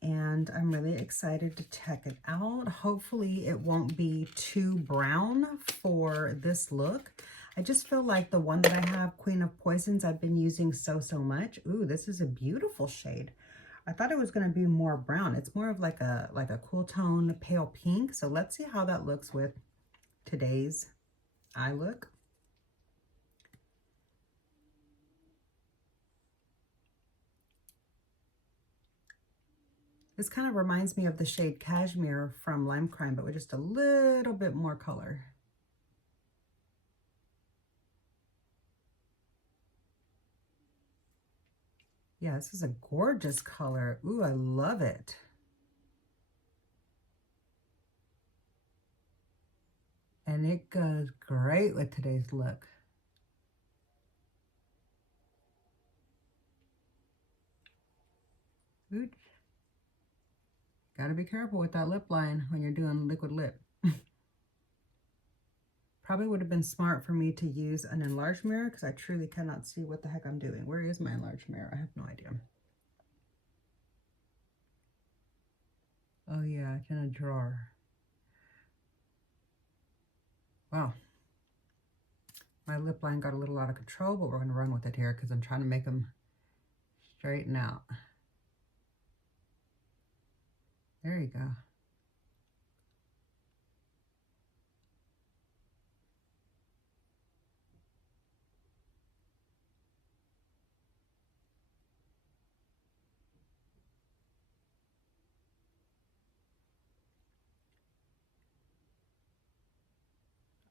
And I'm really excited to check it out. Hopefully it won't be too brown for this look. I just feel like the one that I have, Queen of Poisons, I've been using so much. Ooh, this is a beautiful shade. I thought it was going to be more brown. It's more of like a cool tone pale pink. So let's see how that looks with today's eye look. This kind of reminds me of the shade Cashmere from Lime Crime, but with just a little bit more color. Yeah, this is a gorgeous color. Ooh, I love it. And it goes great with today's look. Ooch. Gotta be careful with that lip line when you're doing liquid lip. Probably would have been smart for me to use an enlarged mirror because I truly cannot see what the heck I'm doing. Where is my enlarged mirror? I have no idea. Oh yeah, it's in a drawer. Wow. My lip line got a little out of control, but we're going to run with it here because I'm trying to make them straighten out. There you go.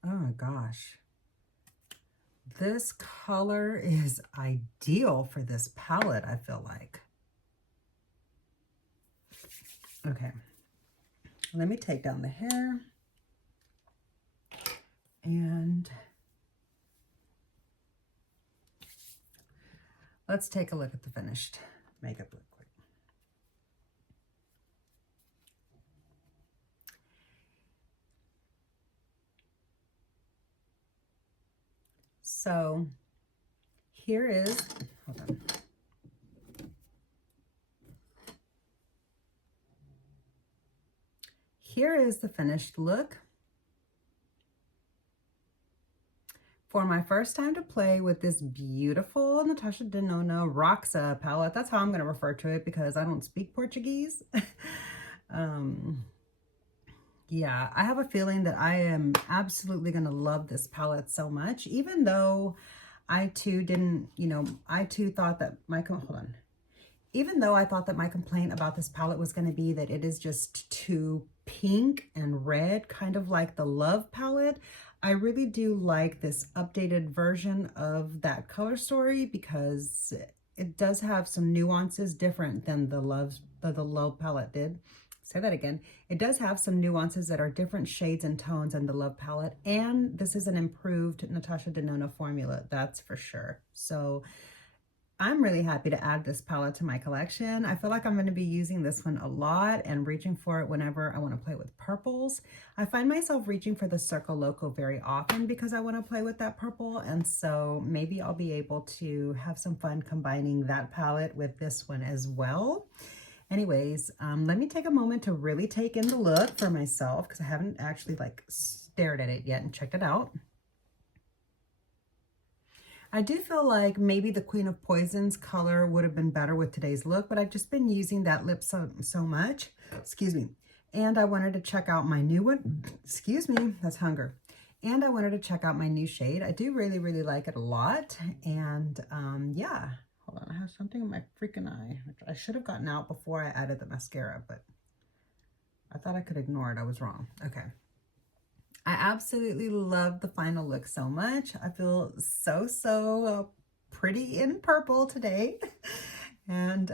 Oh my gosh. This color is ideal for this palette, I feel like. Okay. Let me take down the hair. And let's take a look at the finished makeup look. So here is, hold on. Here is the finished look. For my first time to play with this beautiful Natasha Denona ROXA palette, that's how I'm going to refer to it because I don't speak Portuguese. Yeah, I have a feeling that I am absolutely going to love this palette so much, even though I too didn't, I too thought that even though I thought that my complaint about this palette was going to be that it is just too pink and red, kind of like the Love palette, I really do like this updated version of that color story because it does have some nuances different than the Love palette did. Say that again. It does have some nuances that are different shades and tones than the Love palette, and this is an improved Natasha Denona formula, that's for sure. So I'm really happy to add this palette to my collection. I feel like I'm going to be using this one a lot and reaching for it whenever I want to play with purples. I find myself reaching for the Circle Loco very often because I want to play with that purple, and so maybe I'll be able to have some fun combining that palette with this one as well. Anyways, let me take a moment to really take in the look for myself because I haven't actually stared at it yet and checked it out. I do feel like maybe the Queen of Poisons color would have been better with today's look, but I've just been using that lip so much. Excuse me. And I wanted to check out my new one. Excuse me, that's hunger. And I wanted to check out my new shade. I do really, really like it a lot. And yeah. Hold on, I have something in my freaking eye, which I should have gotten out before I added the mascara, but I thought I could ignore it. I was wrong. Okay. I absolutely love the final look so much. I feel so pretty in purple today. And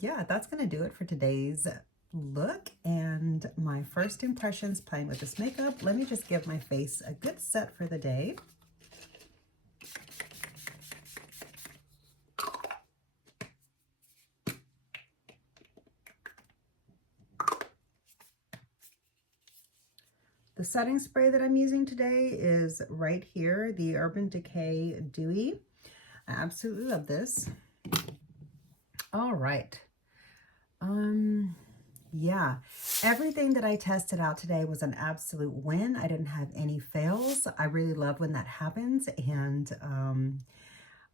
yeah, that's going to do it for today's look and my first impressions playing with this makeup. Let me just give my face a good set for the day. The setting spray that I'm using today is right here, the Urban Decay Dewy. I absolutely love this. All right. Yeah, everything that I tested out today was an absolute win. I didn't have any fails. I really love when that happens, and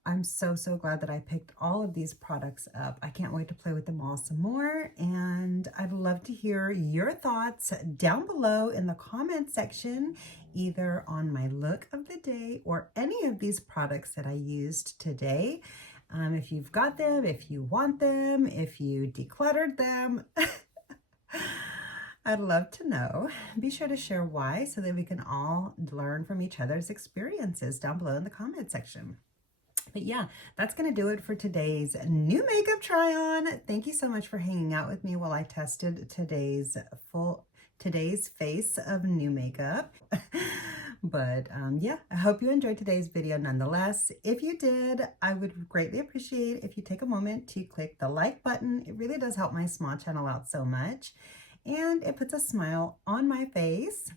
I'm so glad that I picked all of these products up. I can't wait to play with them all some more, and I'd love to hear your thoughts down below in the comment section, either on my look of the day or any of these products that I used today. If you've got them, if you want them, if you decluttered them, I'd love to know. Be sure to share why so that we can all learn from each other's experiences down below in the comment section. But yeah, that's going to do it for today's new makeup try on. Thank you so much for hanging out with me while I tested today's face of new makeup. But yeah, I hope you enjoyed today's video nonetheless. If you did, I would greatly appreciate if you take a moment to click the like button. It really does help my small channel out so much, and it puts a smile on my face.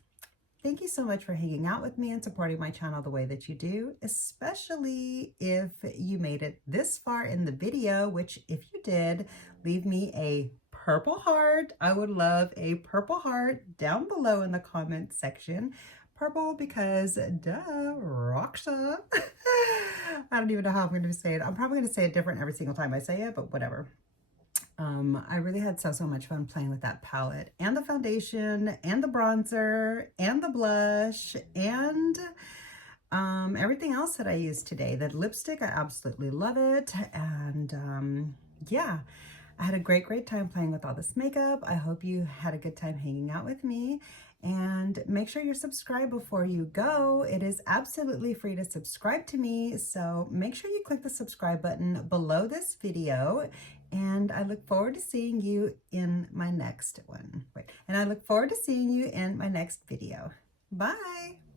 Thank you so much for hanging out with me and supporting my channel the way that you do, especially if you made it this far in the video, which if you did, leave me a purple heart. I would love a purple heart down below in the comment section. Purple because, duh, ROXA. I don't even know how I'm going to say it. I'm probably going to say it different every single time I say it, but whatever. I really had so much fun playing with that palette and the foundation and the bronzer and the blush and everything else that I used today. The lipstick, I absolutely love it. And yeah, I had a great time playing with all this makeup. I hope you had a good time hanging out with me. And make sure you're subscribed before you go. It is absolutely free to subscribe to me. So make sure you click the subscribe button below this video. And I look forward to seeing you in my next one. And I look forward to seeing you in my next video. Bye.